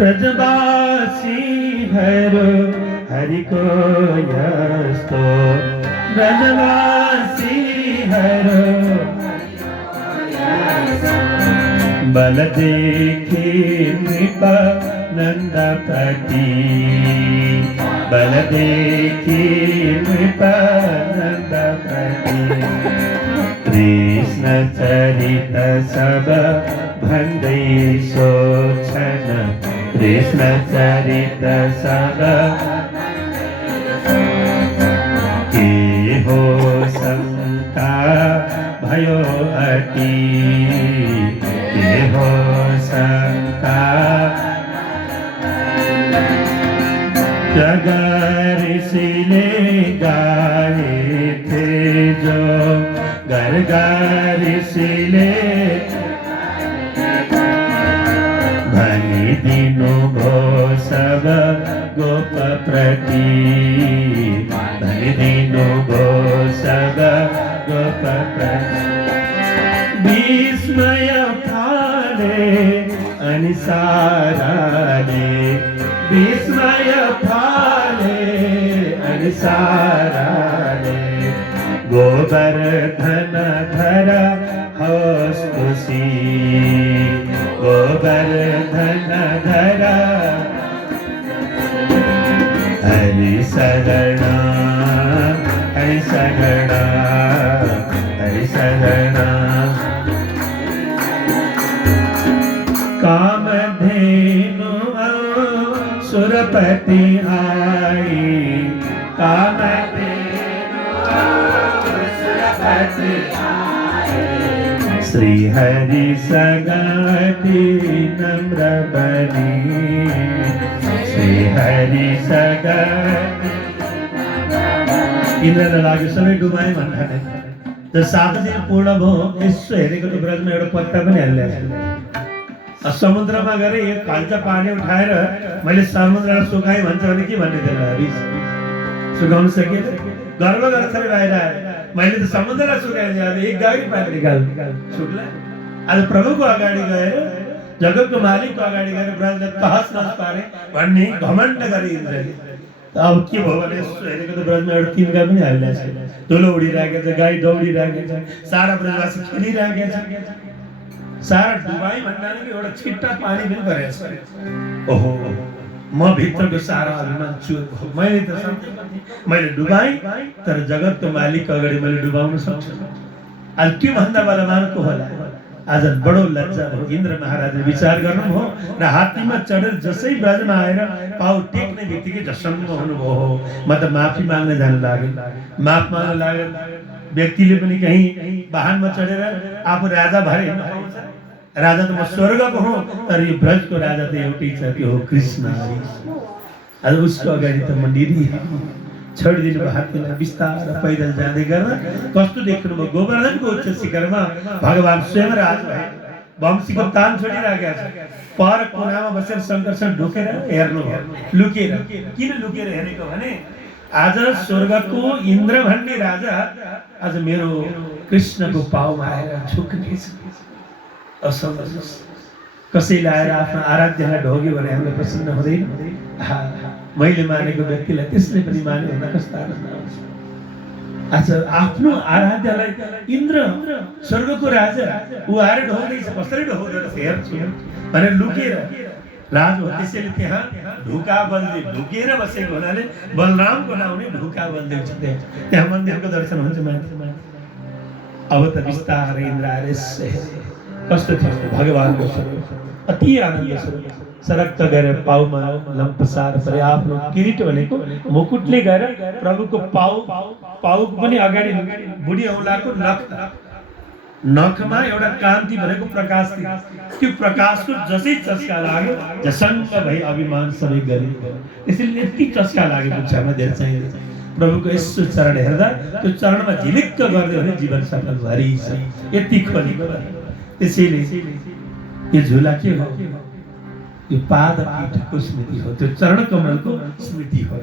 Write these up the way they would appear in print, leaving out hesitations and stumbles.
ब्रजवासीहरू haricot यस्तो ब्रजवासीहरू बलदेखि नृप नन्दपति बलदेखि नृप नन्दपति कृष्ण चरित सब भन्दै सोच्छन् कृष्ण चरित सब के हो शंका भयो अति के हो शंका जग ऋषिले गाए थे जो गर्ग ऋषिले भनिदिनु भो सब गोप प्रति भनिदिनु भो सब गोप प्रति विस्मय फाले अनि साराले विस्मय फाले अनि साराले गोवर्धन धर होस खुशी गोवर्धन धर हरि शरणा हरि शरणा हरि शरणा कामधेनु सुरपति I Kamdhenu Surpati I Shri Hari सगति नम्र बनी श्री हरि सगति इन्द्रलाई लाग्यो सबै डुबाए भन्ठाने त 7 दिन पूर्ण भयो यसो हेरेको त ब्रजमा एउटा पत्ता पनि हाल्दैन समुद्रमा गएर एक खाल्चा पानी उठाएर मैले समुद्रलाई सुकाएँ भन्छ भने के भन्ने त्यसलाई सुकाउन सके गर्व गर्छ रे बाहिर मैले त समुद्रलाई सुकाएँ एक गाडी पानी निकाल सुक्ला आज प्रभुको अगाडि गएर जगतको मालिकको अगाडि गएर ब्रजलाई तहस नहस पारे भन्ने घमण्ड गरे इन्द्रले अब के भयो भने हेरेको त ब्रजमा एउटा तिनका पनि हालिरहेछ धुलो उडिरहेको छ गाई दौडिरहेको छ सारा ब्रजवासी खेलिरहेको छ सारा डुबाई भन्नाले एउटा छिट्टा पानी पनि परेछ ओहो म भित्रको सारा अभिमान चुर मैले त मैले डुबाई तर जगतको मालिकको अगाडि मैले डुबाउन सक्छु आज के भन्दा बलवान को होला आज बडो लज्जा भयो इन्द्र महाराजले विचार गर्नुभयो र हात्तीमा चढेर जसै ब्रजमा आएर पाउ टेक्ने बित्तिकै झसङ्ग हुनुभयो म त माफी माग्न जान लाग्यो माफ माग्न लाग्यो व्यक्तिले पनि कहीं वाहनमा चढेर आफू राजा भएर राजा त म स्वर्गको हुँ तर यो ब्रजको राजा त एउटै छ त्यो हो कृष्ण आज उसको अगाडि त म निरीह छोडिदिनु भयो हात्तीलाई बिस्तार पैदल जाँदै गर्दा कस्तो देख्नुभयो गोवर्धनको उच्च शिखरमा भगवान स्वयं राज भए वंशीको तान छोडिराखेका छ पर कोनामा बसेर शङ्करसँग ढोकेर हेर्नुभयो लुकेर किन लुकेर हेरेको भने आज स्वर्गको इन्द्र भन्ने राजा आज मेरो कृष्णको पाउमा आएर झुक्नेछ असमझ कसैले आएर आफ्नो आराध्यलाई ढोग्यो भने हामीलाई प्रसन्न हुँदैन मैले मानेको व्यक्तिलाई त्यसले पनि मान्यो भने कस्तो आनन्द आउँछ आज आफ्नो आराध्यलाई इन्द्र स्वर्गको राजा ऊ आएर ढोग्दैछ कसरी ढोग्दैछ हेर्छु भनेर लुकेर राज हो त्यसैले त्यहाँ ढुका बलदेव ढुकेर बसेको हुनाले बलरामको नाउँ नै ढुका बलदेव छ त्यहाँ मन्दिरको दर्शन हुन्छ मान्छे अब त बिस्तारै इन्द्र आएर कस्तो थियो भगवानको स्वरूप अति आनन्द स्वरूप सरक्क गएर पाउमा लम्पसार परे आफ्नो किरीट भनेको मुकुटले गएर प्रभुको पाउको पनि अगाडि बुढी औँलाको नखमा एउटा कान्ति भनेको प्रकाश थियो त्यो प्रकाशको जसै चस्का लाग्यो झसङ्ग भई अभिमान सबै गरे त्यसैले यति चस्का लागेको छ हामीलाई धेरै चाहिन्छ प्रभुको यसो चरण हेर्दा त्यो चरणमा झिलिक्क गर्दै भने जीवन सफल भरि छ यति खोली त्यसैले यो झुला के हो यो पाद पीठको स्मृति हो त्यो चरण कमलको स्मृति हो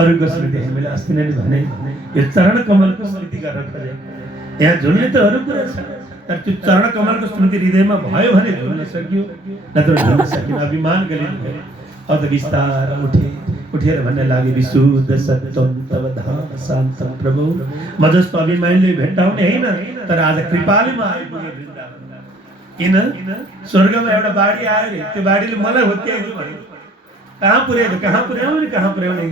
अरूको स्मृति हामीले अस्ति नै भने यो चरण कमलको स्मृति गर्न खोजे यहाँ झुल्ने त अरू कुरा छ तर त्यो चरण कमलको स्मृति हृदयमा भयो भने झुल्न सकियो, नत्र झुल्न सकिन। अभिमान गलित भयो। अब त बिस्तार उठेर भन्ने लागे विशुद्ध सत्यम तव धाम शान्तम प्रभु। म जस्तो अभिमानले भेट्टाउने होइन, तर आज कृपाले म आइपुगे वृन्दावन। किन स्वर्गमा एउटा बाढी आयो रे, त्यो बाढीले मलाई होत्याइदियो भने कहाँ पुर्याउने।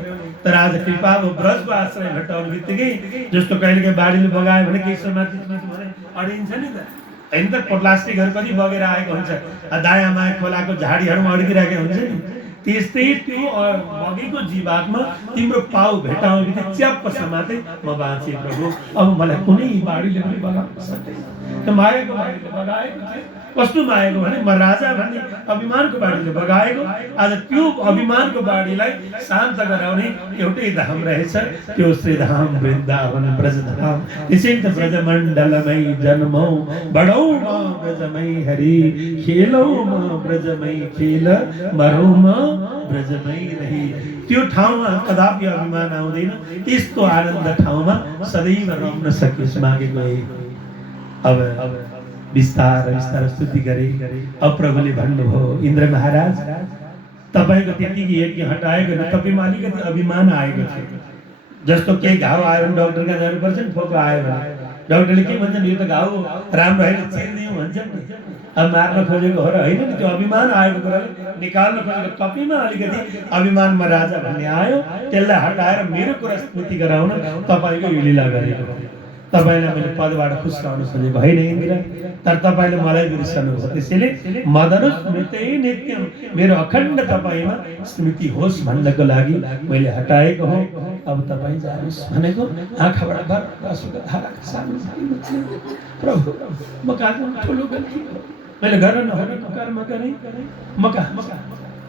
तर आज कृपा हो, ब्रजको आश्रय भेट्टाउने बित्तिकै जस्तो कहिलेकाहीँ बाढीले बगायो भने केही समाति अडिन्छ नि त, होइन त। प्लास्टिकहरू पनि बगेर आएको हुन्छ, दायाँ माया खोलाको झाडीहरूमा अड्किरहेको हुन्छ नि। त्यस्तै त्यो बगेको जीवात्मा तिम्रो पाउ भेटाउने बित्तिकै च्याप्प समाते म बाँचे प्रभु। अब मलाई कुनै बाढीले पनि बगाउन सक्दैन। त्यो मायाको बाढीले बगाएको थियो। कस्तो मायाको भने म राजा भन्ने अभिमानको बाढीले बगाएको। आज त्यो अभिमानको बाढीलाई शान्त गराउने एउटै धाम रहेछ, त्यो श्रीधाम वृन्दावन ब्रजधाम। त्यसैले त ब्रजमण्डलमै जन्मौ बढौ म ब्रजमै हरि, खेलौ म ब्रजमै खेल, मरौ म ब्रजमै रही। त्यो ठाउँमा कदापि अभिमान आउँदैन। त्यस्तो आनन्द ठाउँमा सदैव रम्न सकियोस् मागेको। अब बिस्तार स्तुति गरे। अब प्रभुले भन्नुभयो, इन्द्र महाराज तपाईको त्यतिकै यज्ञ हटाएको न, तपाईमा अलिकति अभिमान आएको थियो। जस्तो केही घाउ आयो भने डाक्टर कहाँ जानुपर्छ नि, फोको आयो भने डाक्टरले के भन्छन्, यो त घाउ राम्रो होइन चिर्दिउँ भन्छन् नि। अब मार्न खोजेको हो र होइन नि, त्यो अभिमान आएको कुराले निकाल्न खोजेको। तपाईँमा अलिकति अभिमानमा राजा भन्ने आयो, त्यसलाई हटाएर मेरो कुरा स्मृति गराउन तपाईँको यो लीला गरेको। तपाईलाई मैले पदबाट खुस्काउन खोजेको होइन इन्द्र, तर तपाईले मलाई बिर्सनु भयो। त्यसैले मदन स्मृति नित्यम, मेरो अखण्ड तपाईँमा स्मृति होस् भन्नको लागि मैले हटाएको हो। अब तपाईँ जानुहोस् भनेको आँखाबाट प्रभु म कहाँ ठुलो गल्ती मैले गर्न नहुनेको कर्म गरेँ म कहाँ।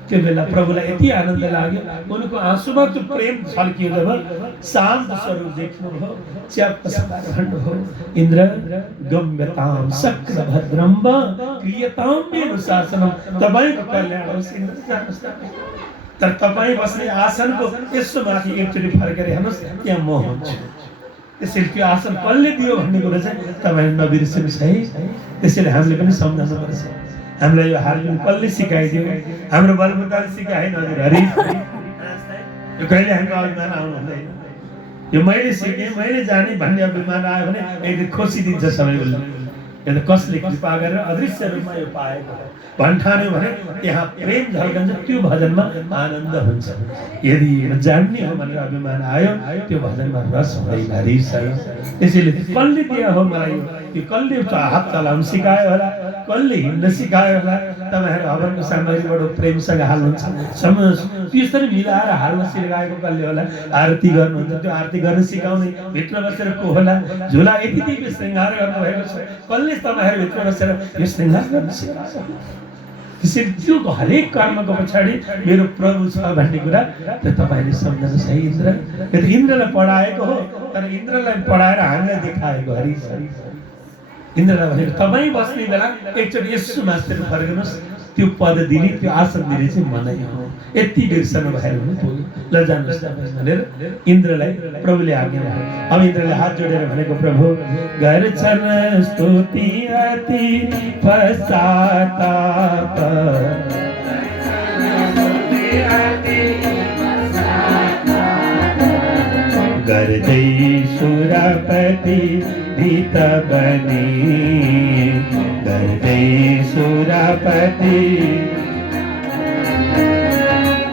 त्यो बेला प्रभुलाई यति आनन्द लाग्यो, उनको आँसुमा त्यो प्रेम छल्कियो। जब शान्त स्वरूप देख्नुभयो, च्याप्प समाएर भन्नुभयो, इन्द्र गम्यताम शक्र भद्रम क्रियताम मेरो शासनम। तपाईँको कल्याण होस् इन्द्र, जानुहोस्। तर तपाईँ बस्ने आसनको यसो माथि एकचोटि फर्केर हेर्नुहोस्, त्यहाँ म हुन्छु। त्यसैले त्यो आसन कसले दियो भन्ने कुरो चाहिँ तपाईँले नबिर्सनुहोस् है। त्यसैले हामीले पनि सम्झनु पर्छ, हामीलाई यो हार्मोन कसले सिकाइदियो? हाम्रो बलबुताले सिकाएन हजुर हरि। यो कहिले हाम्रो अभिमान आउनु हुँदैन। यो मैले सिकेँ मैले जाने भन्ने अभिमान आयो भने एकदम खोसिदिन्छ सबैले। यो त कसले कृपा गरेर अदृश्य रूपमा यो पाएको भन्ठान्यो भने त्यहाँ प्रेम झल्कन्छ, त्यो भजनमा आनन्द हुन्छ। यदि जान्ने हो भनेर अभिमान आयो, त्यो भजनमा रस हुँदैन। हरि त्यसैले कसले दियो हो मलाई, त्यो कसले हात चलाउनु सिकायो होला, कसले हिँड्न सिकायो होला। तपाईँहरू हवनको सामग्रीबाट प्रेमसँग हाल्नुहुन्छ, त्यसरी मिलाएर हाल्न सिकाएको कसले होला? आरती गर्नुहुन्छ, त्यो आरती गर्न सिकाउने भित्र बसेर को होला? झुला यति श्रृङ्गार गर्नुभएको छ, कसले तपाईँहरू भित्र बसेर यो श्रृङ्गार गर्न सिकाएको? त्यसैले त्यो हरेक कर्मको पछाडि मेरो प्रभु छ भन्ने कुरा त्यो तपाईँले सम्झनुहोस् है इन्द्र। यो त इन्द्रलाई पढाएको हो, तर इन्द्रलाई पढाएर हामीलाई देखाएको। हरि इन्द्रलाई भनेको तपाईँ बस्ने बेला एकचोटि यसो मास्तिर फर्कनुहोस्, त्यो पद दिने त्यो आसन दिने चाहिँ मनै हो। यति बिर्सनु भएर हुनु पुग्यो। ल जानुहोस् भनेर इन्द्रलाई प्रभुले आज्ञा भयो। अब इन्द्रले हात जोडेर भनेको, प्रभु गर्छन् स्तुति अति पश्चाताप, गर्दै सुरपति भीत बनी, गर्दै सुरपति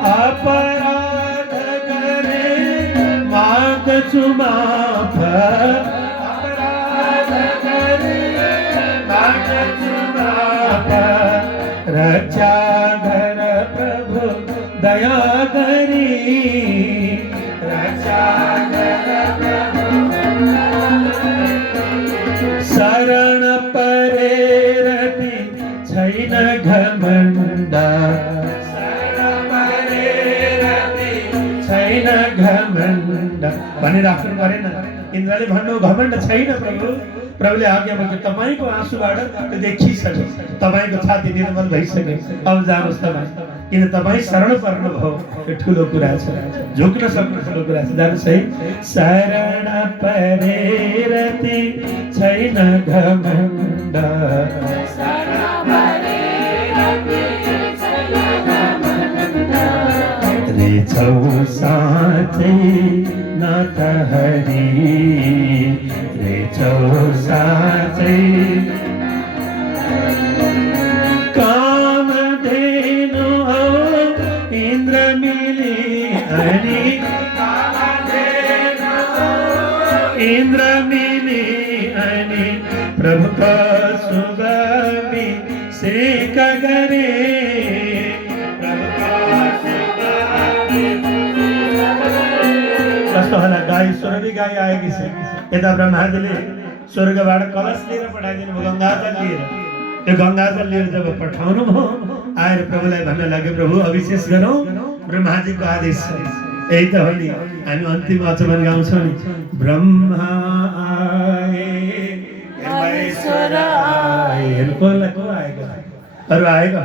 अपराध करे मागछु माफ, अपराध करे मागछु माफ, रक्षा घर प्रभु दया करी, रक्षा घर प्रभु शरण परेरति छैन घमण्ड, शरण परेरति छैन घमण्ड भनिराख्नु परेन। इन्द्रले भन्नु घमण्ड छैन प्रभु। प्रभुले आज्ञा भने तपाईँको आँसुबाट त्यो देखिसक्यो, तपाईँको छाती निर्मल भइसक्यो। अब जानुहोस् तपाईँ, किन तपाईँ शरण पर्नुभयो, यो ठुलो कुरा छ, झुक्न सक्ने ठुलो कुरा छ। जानुहोस् है। शरण परेरति छैन घमण्ड, रेछौ साँच्चै नाथ हरि रेछौ साँच्चै कामधेनु हो इन्द्र मिली अनि इन्द्र मिली अनि प्रभुका सुगमी सेक गरे कस्तो होला गाई स्वर्गी गाई आएकी छ यता ब्रह्माजीले स्वर्गबाट कलश लिएर पठाइदिनु भयो गङ्गाजल लिएर त्यो गङ्गाजल लिएर जब पठाउनु भयो आएर प्रभुलाई भन्न लाग्यो प्रभु अभिषेक गरौँ ब्रह्माजीको आदेश छ यही त हो नि हामी अन्तिम वचन गाउँछौँ नि ब्रह्मा आए महेश्वर आए को आएका अरू आएका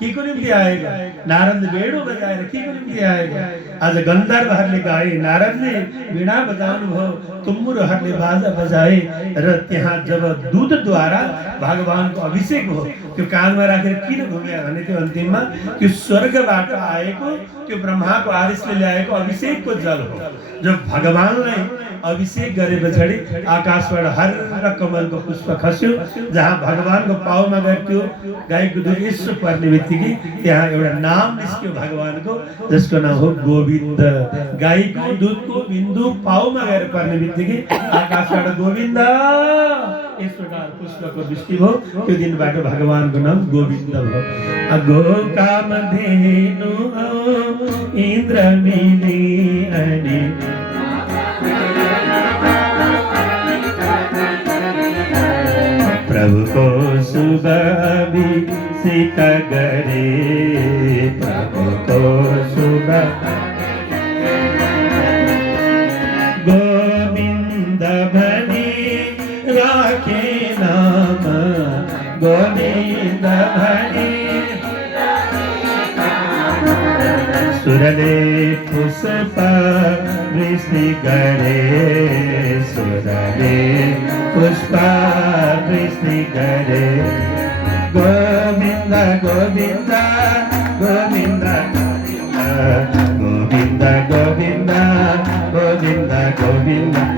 के को निम्ति आएगा नारदले बेडो बजाएर के को निम्ति आएगा आज गन्धर्वहरूले गाए नारदले वीणा बजाउनु भयो तुम्बुरहरूले बाजा बजाए र त्यहाँ जब दूतद्वारा भगवानको अभिषेक हो त्यो कानमा राखेर किन घुम्यो भने त्यो अन्तिममा त्यो स्वर्गबाट आएको त्यो ब्रह्माको आदेशले ल्याएको अभिषेकको जल हो जो भगवानलाई अभिषेक गरे पछाडि आकाशबाट हर कमलको पुष्प खस्यो जहाँ भगवानको पाउमा गएर त्यो गाईको दुध यसो पर्ने बित्तिकै त्यहाँ एउटा नाम निस्क्यो भगवानको जसको नाम हो गोविन्द गाईको दुधको बिन्दु पाउमा गएर पर्ने बित्तिकै आकाशबाट गोविन्द यसो पुष्पको दृष्टि भयो त्यो दिनबाट भगवानको नाम गोविन्द भयो गो कामधेनु इन्द्र मिली अनि प्रभुको शुभ अभिषेक गरे प्रभुको शुभ गोविन्द भनी राखे नाम गोविन्द भनी सुरले पुष्प वृष्टि गरे सुरले पुष्प वृष्टि गरे गोविन्द गोविन्द गोविन्द गोविन्द गोविन्द गोविन्द गोविन्द